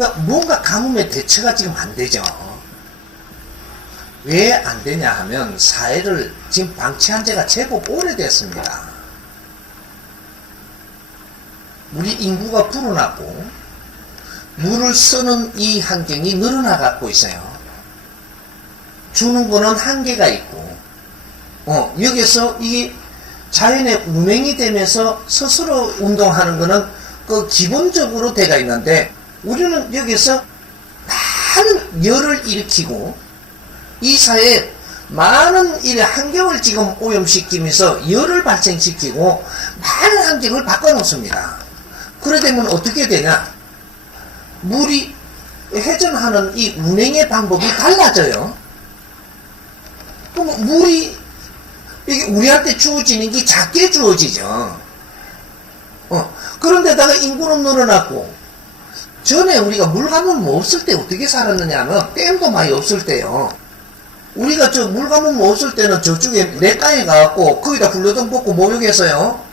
그러니까 뭔가 가뭄에 대처가 지금 안 되죠. 왜 안 되냐 하면 사회를 지금 방치한 지가 제법 오래됐습니다. 우리 인구가 불어났고 물을 쓰는 이 환경이 늘어나가고 있어요. 주는 거는 한계가 있고 여기서 이 자연의 운행이 되면서 스스로 운동하는 거는 그 기본적으로 돼가 있는데 우리는 여기서 많은 열을 일으키고 이 사회에 많은 이 환경을 지금 오염시키면서 열을 발생시키고 많은 환경을 바꿔놓습니다. 그러다 보면 어떻게 되냐? 물이 회전하는 이 운행의 방법이 달라져요. 그럼 물이 이게 우리한테 주어지는 게 작게 주어지죠. 그런데다가 인구는 늘어났고 전에 우리가 물가뭄 없을 때 어떻게 살았느냐 하면 댐도 많이 없을 때요. 우리가 저 물가뭄 없을 때는 저쪽에 냇가에 가갖고 거기다 굴러등 볶고 목욕했어요.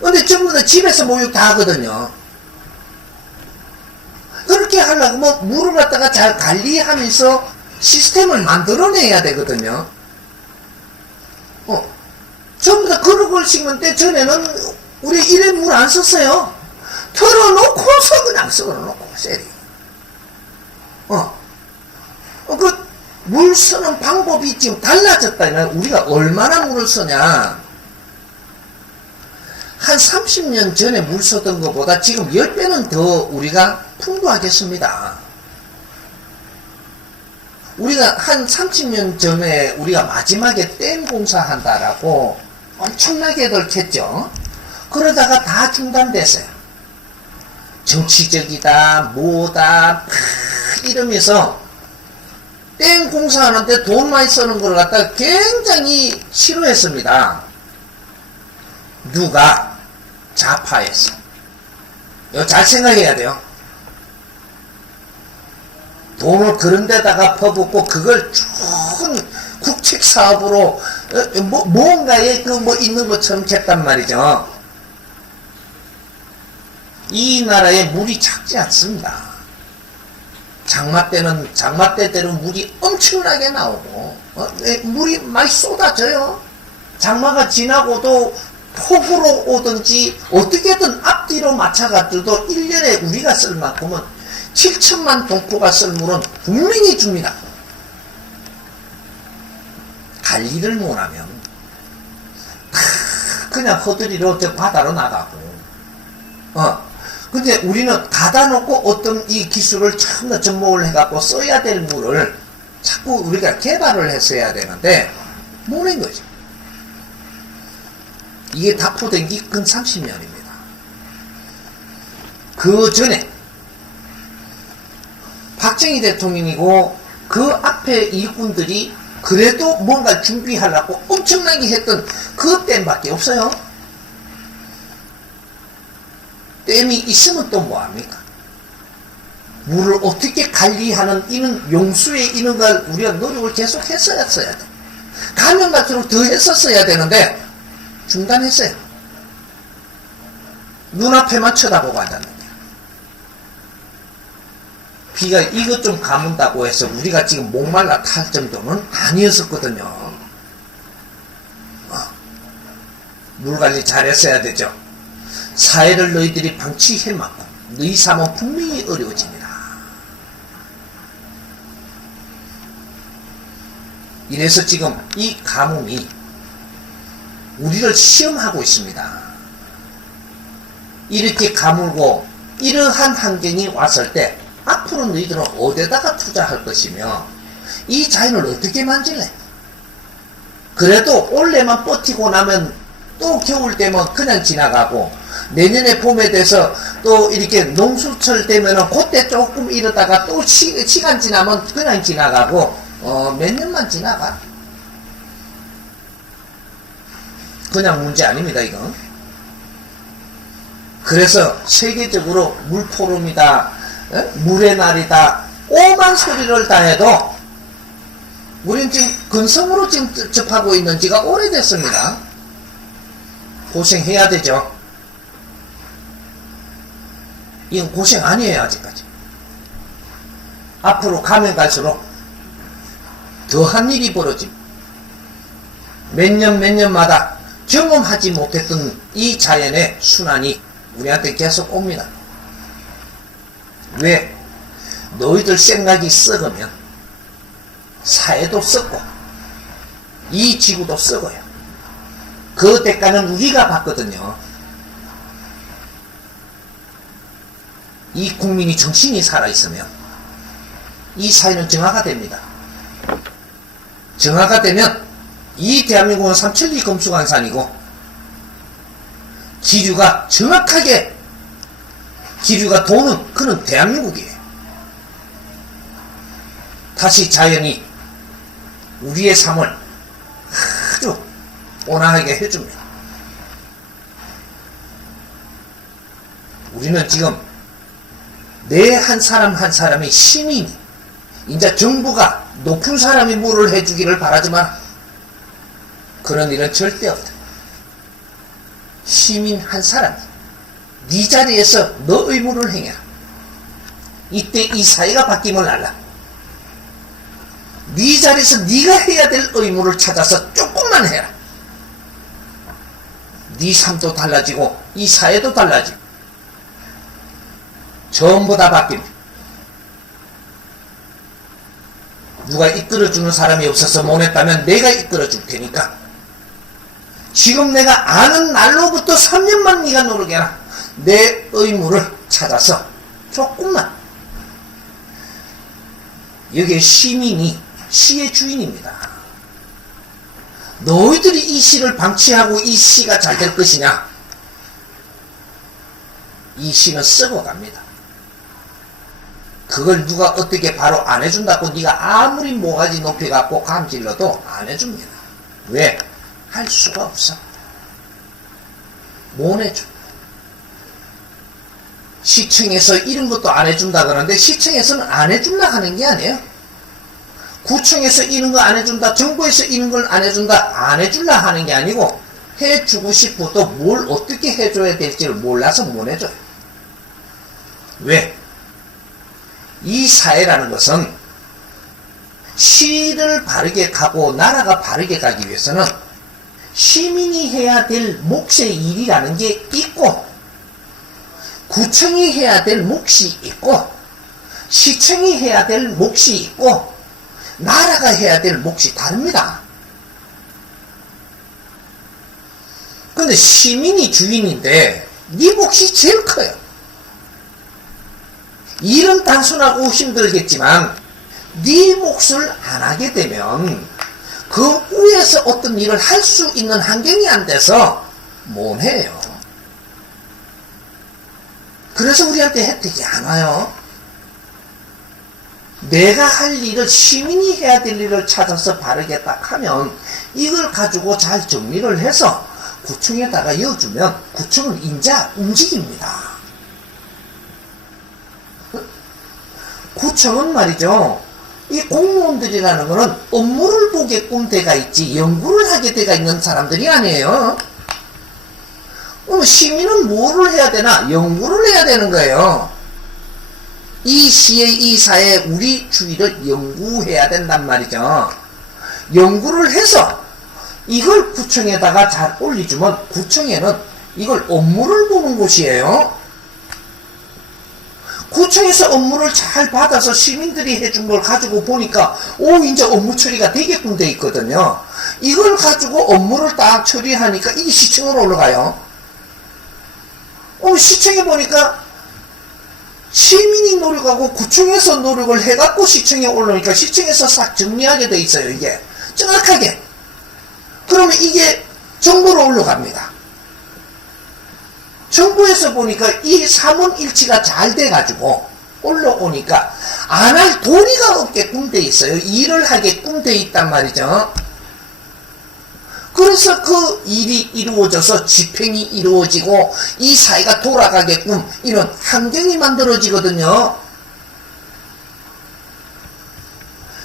근데 전부 다 집에서 목욕 다 하거든요. 그렇게 하려고 뭐 물을 갖다가 잘 관리하면서 시스템을 만들어내야 되거든요. 전부 다 그런 식이면 때 전에는 우리 이래 물 안 썼어요. 털어놓고서 그냥 썰어놓고 세리. 그 물 쓰는 방법이 지금 달라졌다면 우리가 얼마나 물을 쓰냐. 한 30년 전에 물 쓰던 것보다 지금 10배는 더 우리가 풍부하겠습니다. 우리가 한 30년 전에 우리가 마지막에 댐 공사한다라고 엄청나게들 캤죠. 그러다가 다 중단됐어요. 정치적이다 뭐다 이러면서 댐 공사하는데 돈 많이 쓰는 걸 갖다가 굉장히 싫어했습니다. 누가? 좌파에서. 이거 잘 생각해야 돼요. 돈을 그런 데다가 퍼붓고 그걸 좋은 국책 사업으로 뭔가에 그 뭐 있는 것처럼 했단 말이죠. 이 나라에 물이 작지 않습니다. 장마 때대로 물이 엄청나게 나오고 물이 많이 쏟아져요. 장마가 지나고도 폭우로 오든지 어떻게든 앞뒤로 맞춰가지고도 1년에 우리가 쓸 만큼은 7천만 동포가 쓸 물은 분명히 줍니다. 관리를 못하면 그냥 허드리로 저 바다로 나가고 근데 우리는 가다 놓고 어떤 이 기술을 처음 접목을 해갖고 써야 될 물을 자꾸 우리가 개발을 했어야 되는데 못한 거죠. 이게 답포된 게 근 30년입니다. 그 전에 박정희 대통령이고 그 앞에 일꾼들이 그래도 뭔가 준비하려고 엄청나게 했던 그 댐밖에 없어요. 댐이 있으면 또 뭐합니까? 물을 어떻게 관리하는 이런 용수에 이런 걸 우리가 노력을 계속 했어야 돼. 가면 갈수록 더 했었어야 되는데 중단했어요. 눈앞에만 쳐다보고 앉았는데 비가 이것 좀 가문다고 해서 우리가 지금 목말라 탈 정도는 아니었었거든요. 물관리 잘했어야 되죠. 사회를 너희들이 방치해 맞고 너희 삶은 분명히 어려워집니다. 이래서 지금 이 가뭄이 우리를 시험하고 있습니다. 이렇게 가물고 이러한 환경이 왔을 때 앞으로 너희들은 어디다가 투자할 것이며 이 자연을 어떻게 만질래? 그래도 올해만 버티고 나면 또 겨울 되면 그냥 지나가고 내년에 봄에 돼서 또 이렇게 농수철 되면은 그때 조금 이러다가 또 시간 지나면 그냥 지나가고 몇 년만 지나가. 그냥 문제 아닙니다, 이건. 그래서 세계적으로 물포럼이다, 물의 날이다, 오만 소리를 다 해도 우린 지금 근성으로 지금 접하고 있는 지가 오래됐습니다. 고생해야 되죠. 이건 고생 아니에요, 아직까지. 앞으로 가면 갈수록 더한 일이 벌어집니다. 몇 년마다 경험하지 못했던 이 자연의 순환이 우리한테 계속 옵니다. 왜? 너희들 생각이 썩으면 사회도 썩고 이 지구도 썩어요. 그 대가는 우리가 받거든요. 이 국민이 정신이 살아있으면 이 사회는 정화가 됩니다. 정화가 되면 이 대한민국은 삼천리 금수강산이고 기류가 정확하게 기류가 도는 그런 대한민국이에요. 다시 자연이 우리의 삶을 아주 온화하게 해줍니다. 우리는 지금 내 한 사람 한 사람의 시민이 이제 정부가 높은 사람이 뭐를 해주기를 바라지만 그런 일은 절대 없다. 시민 한 사람이 네 자리에서 너 의무를 행해라. 이때 이 사회가 바뀜을 알라. 네 자리에서 네가 해야 될 의무를 찾아서 조금만 해라. 네 삶도 달라지고 이 사회도 달라지고 전부 다 바뀝니다. 누가 이끌어주는 사람이 없어서 못했다면 내가 이끌어줄 테니까 지금 내가 아는 날로부터 3년만 네가 노력해라. 내 의무를 찾아서 조금만. 여기에 시민이 시의 주인입니다. 너희들이 이 시를 방치하고 이 시가 잘 될 것이냐? 이 시는 썩어갑니다. 그걸 누가 어떻게 바로 안 해준다고 네가 아무리 모가지 높여갖고 감질러도 안 해줍니다. 왜? 할 수가 없어. 못 해줘. 시청에서 이런 것도 안 해준다 그러는데 시청에서는 안 해준다 하는 게 아니에요. 구청에서 이런 거 안 해준다, 정부에서 이런 걸 안 해준다, 안 해줄라 하는 게 아니고 해주고 싶어도 뭘 어떻게 해줘야 될지를 몰라서 못 해줘요. 왜? 이 사회라는 것은 시를 바르게 가고 나라가 바르게 가기 위해서는 시민이 해야 될 몫의 일이라는 게 있고 구청이 해야 될 몫이 있고 시청이 해야 될 몫이 있고 나라가 해야 될 몫이 다릅니다. 근데 시민이 주인인데 네 몫이 제일 커요. 일은 단순하고 힘들겠지만 네 몫을 안 하게 되면 그 위에서 어떤 일을 할 수 있는 환경이 안 돼서 못 해요. 그래서 우리한테 혜택이 안 와요. 내가 할 일을 시민이 해야 될 일을 찾아서 바르게 딱 하면 이걸 가지고 잘 정리를 해서 구청에다가 이어주면 구청은 인자 움직입니다. 구청은 말이죠. 이 공무원들이라는 거는 업무를 보게끔 돼가 있지 연구를 하게 돼가 있는 사람들이 아니에요. 시민은 뭐를 해야 되나? 연구를 해야 되는 거예요. 이 시의 이 사회 우리 주위를 연구해야 된단 말이죠. 연구를 해서 이걸 구청에다가 잘 올려주면 구청에는 이걸 업무를 보는 곳이에요. 구청에서 업무를 잘 받아서 시민들이 해준 걸 가지고 보니까 이제 업무 처리가 되게끔 돼 있거든요. 이걸 가지고 업무를 딱 처리하니까 이게 시청으로 올라가요. 시청에 보니까 시민이 노력하고 구청에서 노력을 해갖고 시청에 올라오니까 시청에서 싹 정리하게 돼 있어요. 이게 정확하게. 그러면 이게 정부로 올라갑니다. 정부에서 보니까 이 사문일치가 잘 돼가지고 올라오니까 안 할 도리가 없게끔 돼 있어요. 일을 하게끔 돼 있단 말이죠. 그래서 그 일이 이루어져서 집행이 이루어지고 이 사회가 돌아가게끔 이런 환경이 만들어지거든요.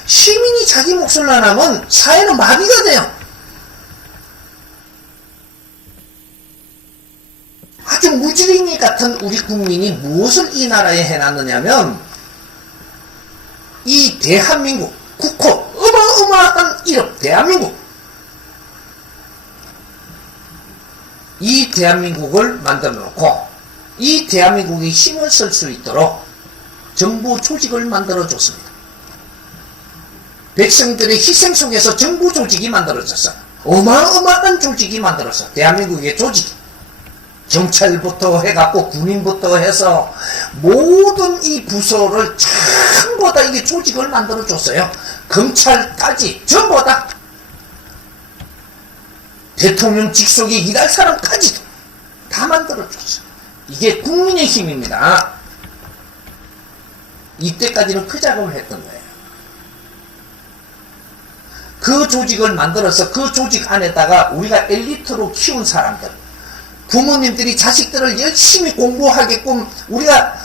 시민이 자기 몫을 안 하면 사회는 마비가 돼요. 아주 무지랭이 같은 우리 국민이 무엇을 이 나라에 해놨느냐면, 이 대한민국, 국호, 어마어마한 이름, 대한민국. 이 대한민국을 만들어 놓고, 이 대한민국이 힘을 쓸 수 있도록 정부 조직을 만들어 줬습니다. 백성들의 희생 속에서 정부 조직이 만들어졌어. 어마어마한 조직이 만들어졌어. 대한민국의 조직. 경찰부터 해갖고 군인부터 해서 모든 이 부서를 전부 다 이게 조직을 만들어 줬어요. 검찰까지 전부 다. 대통령 직속에 일할 사람까지도 다 만들어 줬어요. 이게 국민의 힘입니다. 이때까지는 그 작업을 했던 거예요. 그 조직을 만들어서 그 조직 안에다가 우리가 엘리트로 키운 사람들, 부모님들이 자식들을 열심히 공부하게끔 우리가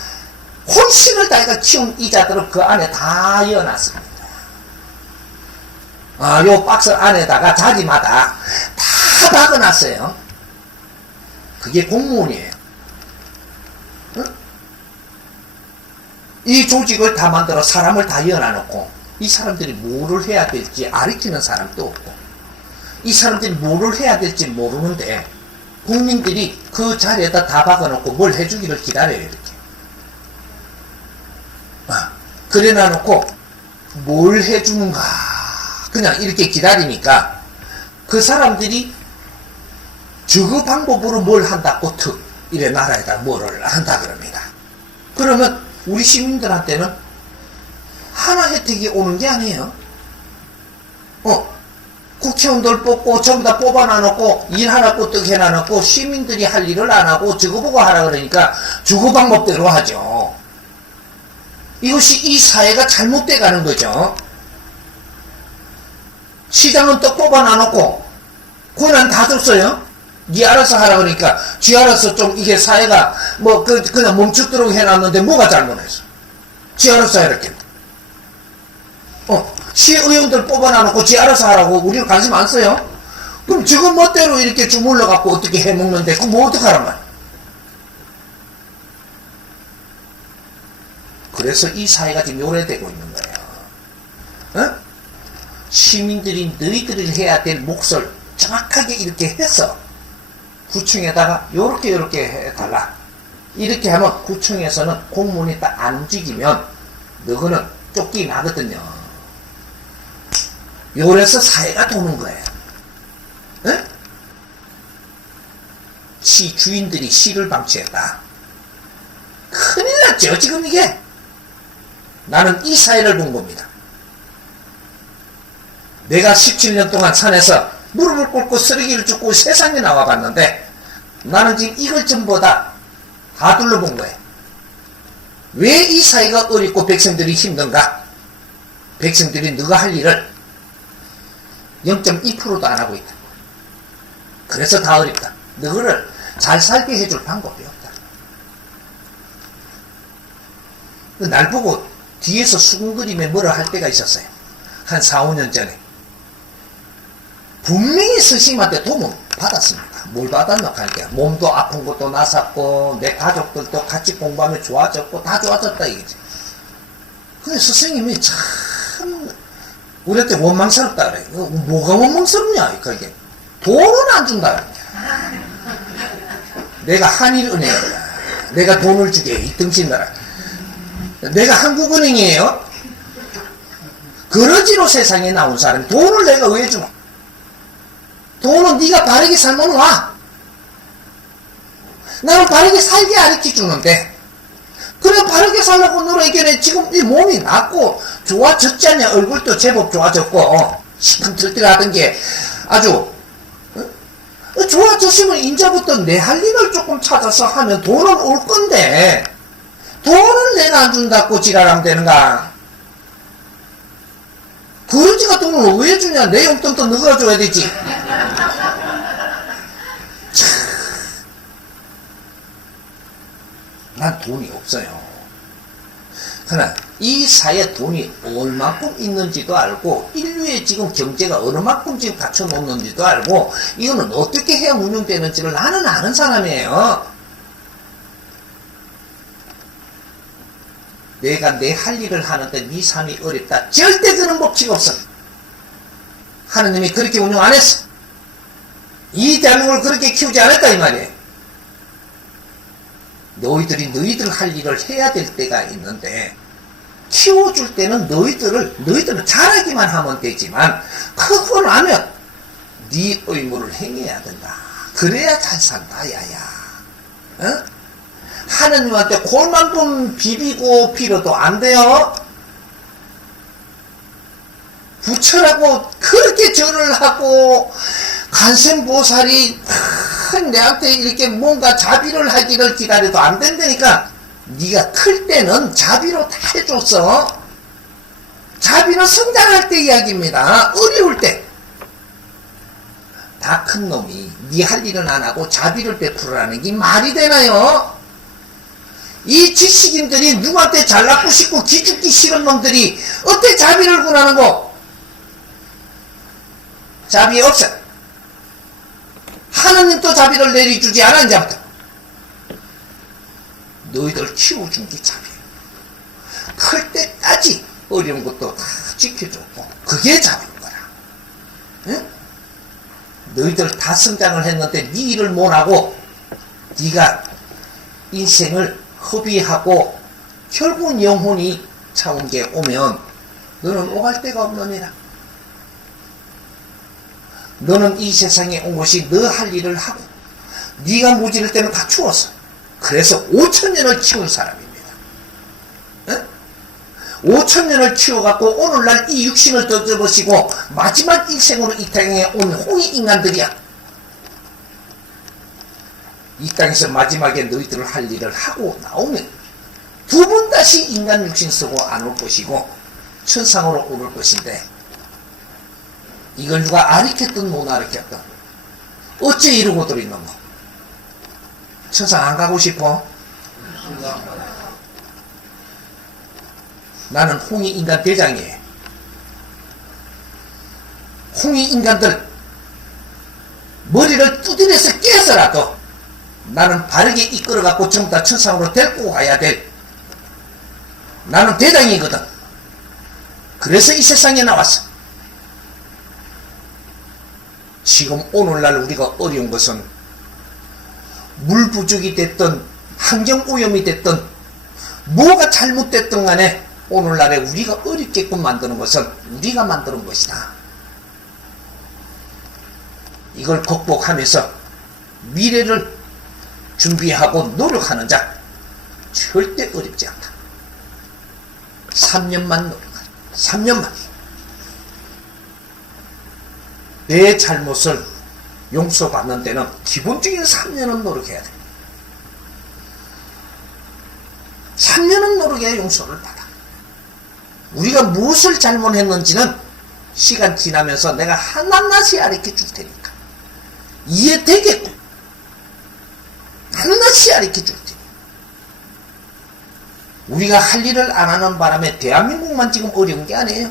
혼신을 다해서 키운 이자들을 그 안에 다 이어놨습니다. 요 박스 안에다가 자리마다 다 박아놨어요. 그게 공무원이에요. 응? 이 조직을 다 만들어 사람을 다 이어놔놓고 이 사람들이 뭐를 해야 될지 가르치는 사람도 없고, 이 사람들이 뭐를 해야 될지 모르는데 국민들이 그 자리에다 다 박아놓고 뭘 해주기를 기다려요. 이렇게 그래 놔놓고 뭘 해주는가 그냥 이렇게 기다리니까 그 사람들이 저그 방법으로 뭘 한다고 특 이래 나라에다 뭐를 한다 그럽니다. 그러면 우리 시민들한테는 하나 혜택이 오는 게 아니에요. 국회의원들 뽑고 전부 다 뽑아놔놓고 일 하나 끄떡 해놔놓고 시민들이 할 일을 안 하고 저거 보고 하라 그러니까 저거 방법대로 하죠. 이것이 이 사회가 잘못돼 가는 거죠. 시장은 또 뽑아놔놓고 권한 다 줬어요. 니 알아서 하라 그러니까 지 알아서 좀 이게 사회가 뭐 그냥 멈추도록 해놨는데 뭐가 잘못했어. 지 알아서 해라. 시의원들 뽑아놔놓고 지 알아서 하라고 우리는 관심 안 써요? 그럼 지금 멋대로 이렇게 주물러갖고 어떻게 해먹는데 그럼 뭐 어떡하란 말이야? 그래서 이 사회가 지금 요래되고 있는 거예요. 시민들이 너희들이 해야 될 몫을 정확하게 이렇게 해서 구청에다가 요렇게 해달라. 이렇게 하면 구청에서는 공무원이 딱 안 움직이면 너희는 쫓기나거든요. 요래서 사회가 도는 거예요. 시 주인들이 시를 방치했다. 큰일 났죠 지금 이게. 나는 이 사회를 본 겁니다. 내가 17년 동안 산에서 무릎을 꿇고 쓰레기를 줍고 세상에 나와봤는데 나는 지금 이걸 전부 다 둘러본 거예요. 왜 이 사회가 어렵고 백성들이 힘든가? 백성들이 너가 할 일을 0.2%도 안 하고 있다. 그래서 다 어렵다. 너를 잘 살게 해줄 방법이 없다. 날 보고 뒤에서 수군거림에 뭐라 할 때가 있었어요. 한 4, 5년 전에. 분명히 스승님한테 도움 받았습니다. 뭘 받았나 하니까 몸도 아픈 것도 나섰고 내 가족들도 같이 공부하면 좋아졌고 다 좋아졌다 이거지. 근데 스승님이 참 우리한테 원망스럽다 그래. 뭐가 원망스럽냐 그게. 돈은 안 준다 그래. 내가 한일은행이야. 내가 돈을 주게 이 등신나라. 내가 한국은행이에요. 그러지로 세상에 나온 사람이 돈을 내가 왜 주노? 돈은 네가 바르게 살면 와. 나는 바르게 살게 가르쳐주는데 그래 바르게 살라고 너에게는 지금 이 몸이 낫고 좋아졌지 않냐. 얼굴도 제법 좋아졌고 시큰틀틀하던 게 아주 좋아졌으면 이제부터 내 할 일을 조금 찾아서 하면 돈은 올 건데 돈을 내가 안 준다고 지랄하면 되는가? 그러지가 돈을 왜 주냐? 내 용돈도 너가 줘야 되지. 난 돈이 없어요. 그러나 이 사회에 돈이 얼마큼 있는지도 알고 인류의 지금 경제가 어느 만큼 지금 갖춰놓는지도 알고 이거는 어떻게 해야 운영되는지를 나는 아는 사람이에요. 내가 내 할 일을 하는데 네 삶이 어렵다. 절대 그런 법칙 없어. 하느님이 그렇게 운영 안 했어. 이 대한민국을 그렇게 키우지 않았다 이 말이에요. 너희들이 너희들 할 일을 해야 될 때가 있는데 키워줄 때는 너희들은 잘하기만 하면 되지만 그거 나면 네 의무를 행해야 된다. 그래야 잘 산다 야야. 어? 하느님한테 골만큼 비비고 빌어도 안 돼요. 부처라고 그렇게 절을 하고 간센보살이 내한테 이렇게 뭔가 자비를 하기를 기다려도 안 된다니까. 네가 클 때는 자비로 다 해줬어. 자비는 성장할 때 이야기입니다. 어려울 때. 다 큰 놈이 네 할 일은 안 하고 자비를 베풀으라는 게 말이 되나요? 이 지식인들이 누구한테 잘나고 싶고 기죽기 싫은 놈들이 어때 자비를 구하는 거? 자비 없어. 하느님도 자비를 내려주지 않아 이제부터. 너희들 키워준 게 자비야. 클 때까지 어려운 것도 다 지켜줬고 그게 자비인 거라. 응? 너희들 다 성장을 했는데 네 일을 못하고 네가 인생을 허비하고 결국 영혼이 차원계 오면 너는 오갈 데가 없느니라. 너는 이 세상에 온 것이 너 할 일을 하고 네가 무지를 때는 다 추웠어. 그래서 5천년을 키운 사람입니다. 응? 5천년을 키워갖고 오늘날 이 육신을 던져보시고 마지막 인생으로 이 땅에 온 홍이 인간들이야. 이 땅에서 마지막에 너희들을 할 일을 하고 나오면 두 번 다시 인간 육신 쓰고 안 올 것이고 천상으로 오를 것인데 이걸 누가 아리켰든 못 아리켰든 어째 이러고들 있는 거? 천상 안 가고 싶어? 나는 홍이 인간 대장이에요. 홍이 인간들 머리를 두드려서 깨서라도 나는 바르게 이끌어갖고 전부 다 천상으로 데리고 가야 될 나는 대장이거든. 그래서 이 세상에 나왔어. 지금 오늘날 우리가 어려운 것은 물 부족이 됐든 환경오염이 됐든 뭐가 잘못됐든 간에 오늘날에 우리가 어렵게끔 만드는 것은 우리가 만드는 것이다. 이걸 극복하면서 미래를 준비하고 노력하는 자 절대 어렵지 않다. 3년만 노력하자. 3년만. 내 잘못을 용서받는 데는 기본적인 3년은 노력해야 돼. 3년은 노력해야 용서를 받아. 우리가 무엇을 잘못했는지는 시간 지나면서 내가 하나씩 가르쳐 줄 테니까 이해되겠고 하나씩 가르쳐 줄 테니. 우리가 할 일을 안 하는 바람에 대한민국만 지금 어려운 게 아니에요.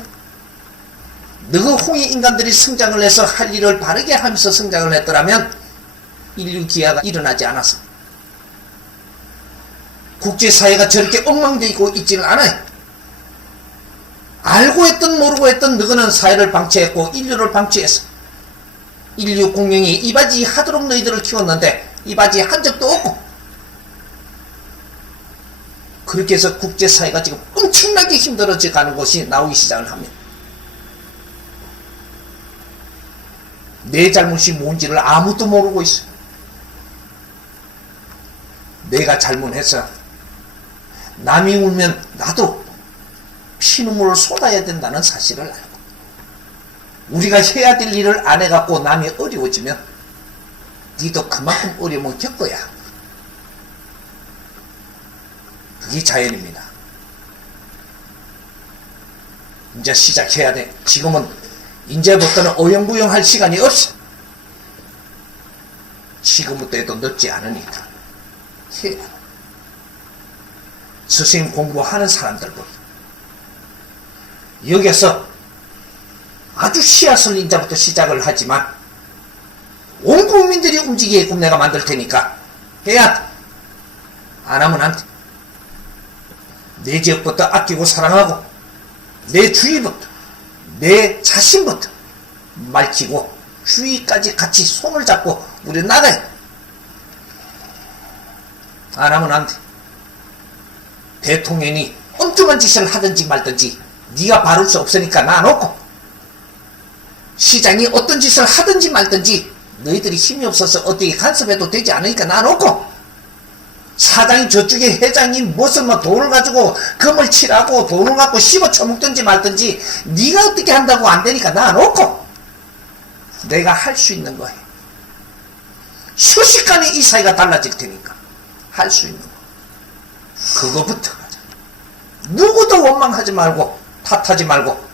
너그 홍이 인간들이 성장을 해서 할 일을 바르게 하면서 성장을 했더라면 인류 기아가 일어나지 않았어. 국제사회가 저렇게 엉망되어 있고 있지는 않아요. 알고 했든 모르고 했든 너희는 사회를 방치했고 인류를 방치했어. 인류 공룡이 이바지 하도록 너희들을 키웠는데 이바지 한 적도 없고. 그렇게 해서 국제사회가 지금 엄청나게 힘들어져 가는 것이 나오기 시작을 합니다. 내 잘못이 뭔지를 아무도 모르고 있어. 내가 잘못해서 남이 울면 나도 피눈물을 쏟아야 된다는 사실을 알고 우리가 해야 될 일을 안 해갖고 남이 어려워지면 니도 그만큼 어려움을 겪어야. 그게 자연입니다. 이제 시작해야 돼. 지금은 이제부터는 어영부영할 시간이 없어. 지금부터 해도 늦지 않으니까 해야. 스승 공부하는 사람들부터 여기서 아주 씨앗을 이제부터 시작을 하지만 온 국민들이 움직이게끔 내가 만들 테니까 해야 돼. 안 하면 안 돼. 내 지역부터 아끼고 사랑하고 내 주위부터 내 자신부터 맑히고 주위까지 같이 손을 잡고 우리 나가야 돼. 안 하면 안 돼. 대통령이 엉뚱한 짓을 하든지 말든지 네가 바를 수 없으니까 놔놓고, 시장이 어떤 짓을 하든지 말든지 너희들이 힘이 없어서 어떻게 간섭해도 되지 않으니까 놔놓고, 사장이 저쪽에 회장이 무슨 뭐 돈을 가지고 금을 칠하고 돈을 갖고 씹어 처먹든지 말든지 네가 어떻게 한다고 안 되니까 놔놓고 내가 할 수 있는 거 해. 순식간에 이 사회가 달라질 테니까 할 수 있는 거 그거부터 가자. 누구도 원망하지 말고 탓하지 말고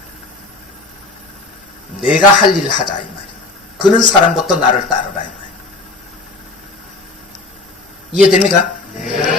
내가 할 일을 하자 이 말이야. 그런 사람부터 나를 따르라 이 말이야. 이해됩니까? 네.